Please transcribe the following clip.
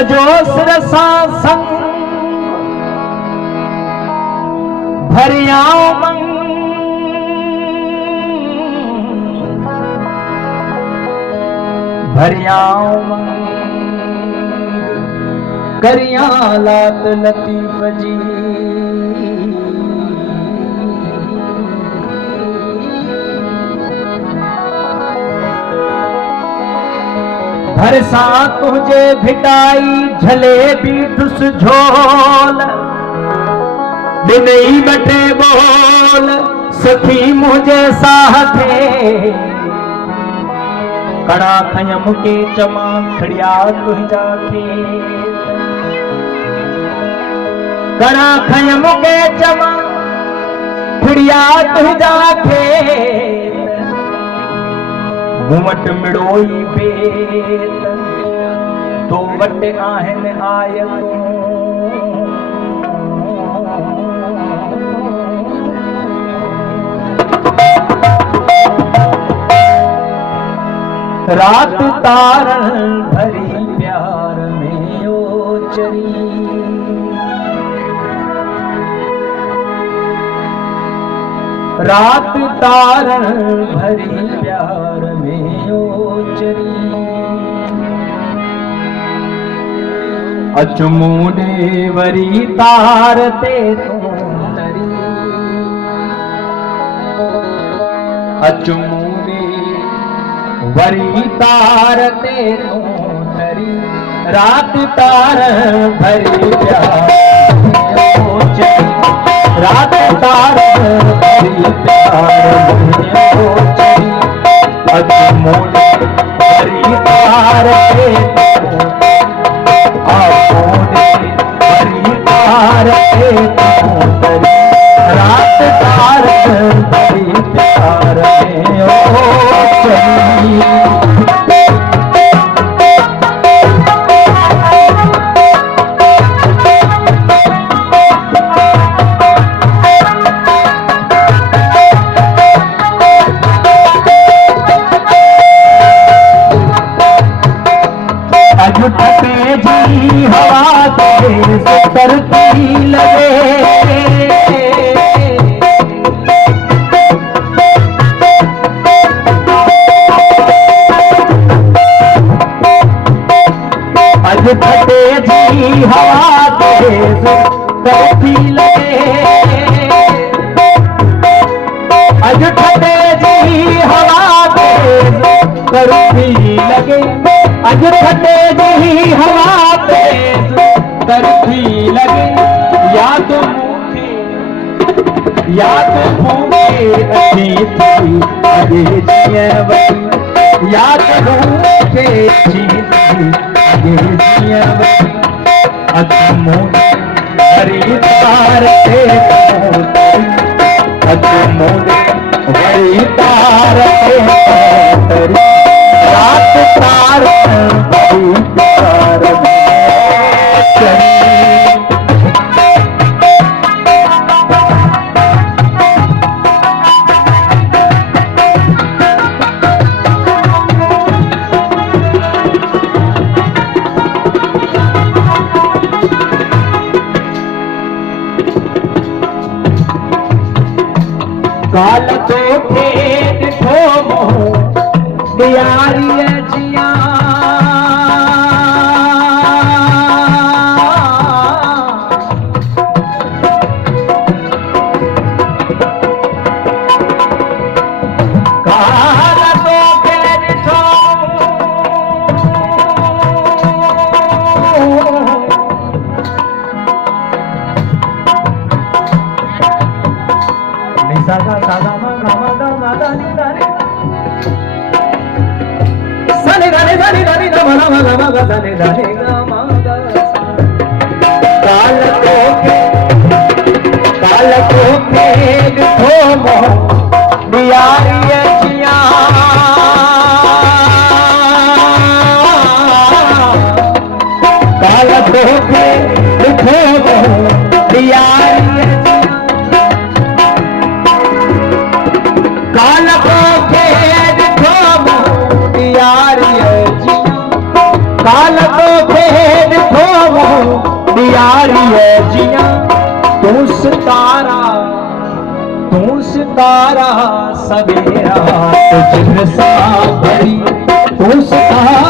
सजो सिरसा संग भरियाओ मंग भरियाओ मंग करिया लात लतीफ जी भरसा तुझे भिटाई जलेबी दुस झोल बिनई बटे बोल सखी मुझे साथे कड़ा खयम के चमा खड़िया तुझा खेत कड़ा खयम के चमा खड़िया तुझा खेत घूमट मिड़ोई बेत तो वट आहन आय रात तारण भरी प्यार में ओचरी रात तारण भरी प्यार में ओचरी अचमूडे वरी तारते तू तरी अचमूडे वरी तारते तू तरी रात तारण भरी प्यार में ओचरी रात तारण भरी प्यार में ओचरी अचमूडे वरी तारते आपोने भरी तारते तरी रात तारण भरी प्यार में ओचरी अजुटते जी हवा से तरती लगे अजुटते जी हवा से तरती लगे अजुटते जी हवा से तरती लगे अजुटते जी हवा पे तरती लगे याद भूखे अच्छी थी अगे जियवती याद भूखे अच्छी थी अगे जियवती अचमूडे भरी तारते अचमूडे भरी तारते तरी रात तारण भरी प्यार में ओचरी काल तो खेत ठो दियारी जिया काल तो खेत ठो सादा सादा मादा मादा नी दारे सने दारे दारे दारे गा मादा मादा मादा सने दारे गा मादा काल को खेल थो मोह बियारी जिया काल को खेल थो मोह बियारी काल को खेल थो मोह बियारी जिया काल को खेल सारी है जिया तू सितारा सवेरा तुझ सा भरी तू सितारा